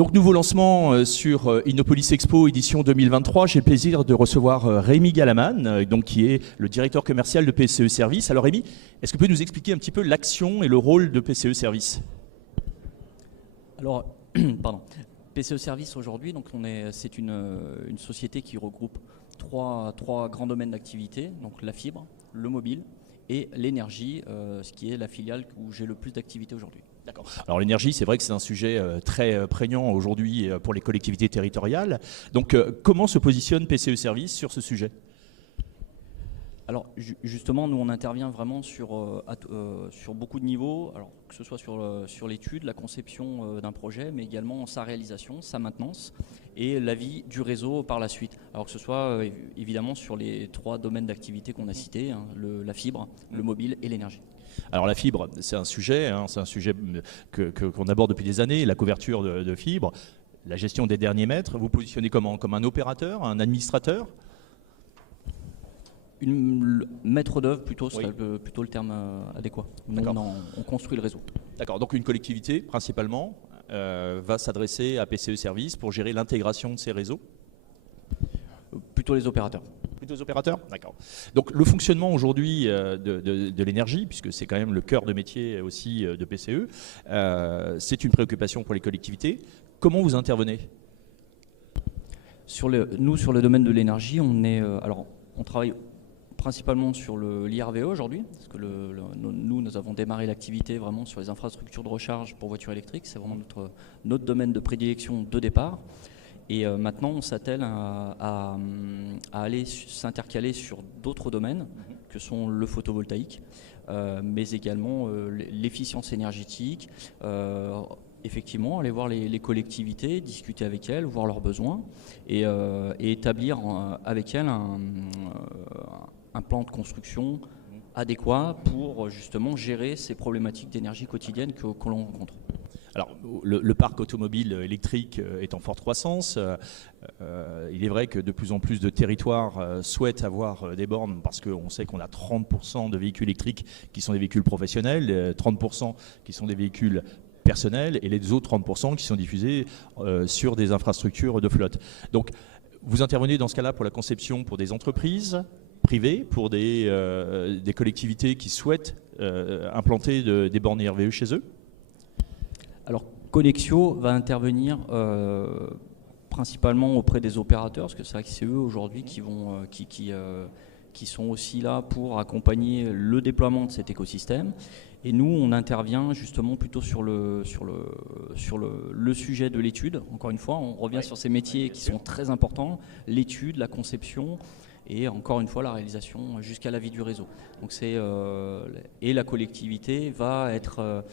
Donc nouveau lancement sur Innopolis Expo édition 2023. J'ai le plaisir de recevoir Rémi Galaman, donc qui est le directeur commercial de PCE Service. Alors Rémi, est-ce que vous pouvez nous expliquer un petit peu l'action et le rôle de PCE Service? Alors, pardon. PCE Service aujourd'hui, donc c'est une société qui regroupe trois grands domaines d'activité, donc la fibre, le mobile et l'énergie, ce qui est la filiale où j'ai le plus d'activité aujourd'hui. D'accord. Alors l'énergie, c'est vrai que c'est un sujet très prégnant aujourd'hui pour les collectivités territoriales. Donc comment se positionne PCE Service sur ce sujet? Alors justement, nous on intervient vraiment sur beaucoup de niveaux, alors que ce soit sur l'étude, la conception d'un projet, mais également sa réalisation, sa maintenance et la vie du réseau par la suite. Alors que ce soit évidemment sur les trois domaines d'activité qu'on a cités, hein, la fibre, le mobile et l'énergie. Alors la fibre, c'est un sujet qu'on aborde depuis des années, la couverture de fibre, la gestion des derniers mètres. Vous positionnez comment? Comme un opérateur, un administrateur? Maître d'œuvre plutôt, Oui. serait plutôt le terme adéquat. Nous, on construit le réseau. D'accord, donc une collectivité principalement va s'adresser à PCE Service pour gérer l'intégration de ces réseaux? Plutôt les opérateurs. Plutôt les opérateurs? D'accord. Donc le fonctionnement aujourd'hui de l'énergie, puisque c'est quand même le cœur de métier aussi de PCE, c'est une préoccupation pour les collectivités. Comment vous intervenez? Nous, sur le domaine de l'énergie, on travaille principalement sur l'IRVE aujourd'hui, parce que nous avons démarré l'activité vraiment sur les infrastructures de recharge pour voitures électriques. C'est vraiment notre domaine de prédilection de départ. Et maintenant, on s'attelle à aller s'intercaler sur d'autres domaines, que sont le photovoltaïque, mais également l'efficience énergétique. Effectivement, aller voir les collectivités, discuter avec elles, voir leurs besoins et établir avec elles un plan de construction adéquat pour justement gérer ces problématiques d'énergie quotidienne que l'on rencontre. Alors, le parc automobile électrique est en forte croissance. Il est vrai que de plus en plus de territoires souhaitent avoir des bornes parce qu'on sait qu'on a 30% de véhicules électriques qui sont des véhicules professionnels, 30% qui sont des véhicules personnels et les autres 30% qui sont diffusés sur des infrastructures de flotte. Donc, vous intervenez dans ce cas-là pour la conception pour des entreprises privées, pour des collectivités qui souhaitent implanter des bornes IRVE chez eux? Alors, Connexio va intervenir principalement auprès des opérateurs, parce que c'est vrai que c'est eux aujourd'hui qui sont aussi là pour accompagner le déploiement de cet écosystème. Et nous, on intervient justement plutôt sur le sujet de l'étude. Encore une fois, on revient sur ces métiers qui sont très importants, l'étude, la conception, et encore une fois la réalisation jusqu'à la vie du réseau. Donc et la collectivité va être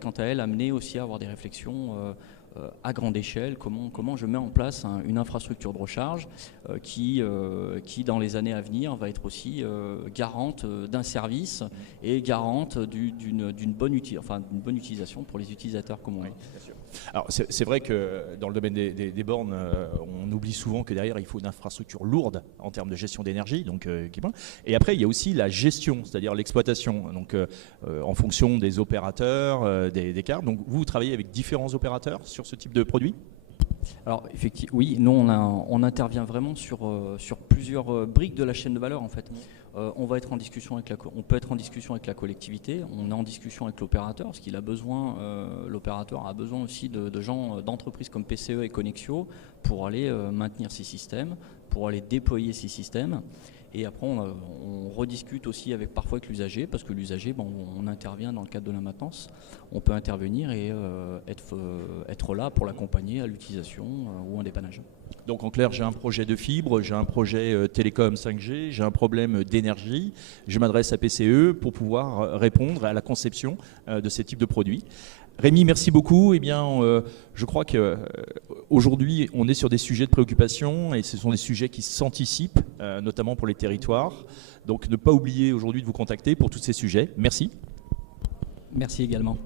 quant à elle amenée aussi à avoir des réflexions à grande échelle, comment je mets en place une infrastructure de recharge qui dans les années à venir va être aussi garante d'un service et garante d'une bonne utilisation pour les utilisateurs comme on dit. Alors c'est vrai que dans le domaine des bornes, on oublie souvent que derrière il faut une infrastructure lourde en termes de gestion d'énergie. Et après il y a aussi la gestion, c'est-à-dire l'exploitation. Donc en fonction des opérateurs, des cartes. Donc vous travaillez avec différents opérateurs sur ce type de produit? Alors effectivement, oui, nous on intervient vraiment sur plusieurs briques de la chaîne de valeur en fait. On peut être en discussion avec la collectivité, on est en discussion avec l'opérateur, parce qu'il a besoin, l'opérateur a besoin aussi de gens, d'entreprises comme PCE et Connexio pour aller maintenir ces systèmes, pour aller déployer ces systèmes. Et après, on rediscute aussi parfois avec l'usager, parce que l'usager, on intervient dans le cadre de la maintenance. On peut intervenir et être là pour l'accompagner à l'utilisation ou en dépannage. Donc en clair, j'ai un projet de fibre, j'ai un projet télécom 5G, j'ai un problème d'énergie. Je m'adresse à PCE pour pouvoir répondre à la conception de ces types de produits. Rémi, merci beaucoup. Eh bien, je crois qu'aujourd'hui, on est sur des sujets de préoccupation et ce sont des sujets qui s'anticipent, notamment pour les territoires. Donc, ne pas oublier aujourd'hui de vous contacter pour tous ces sujets. Merci. Merci également.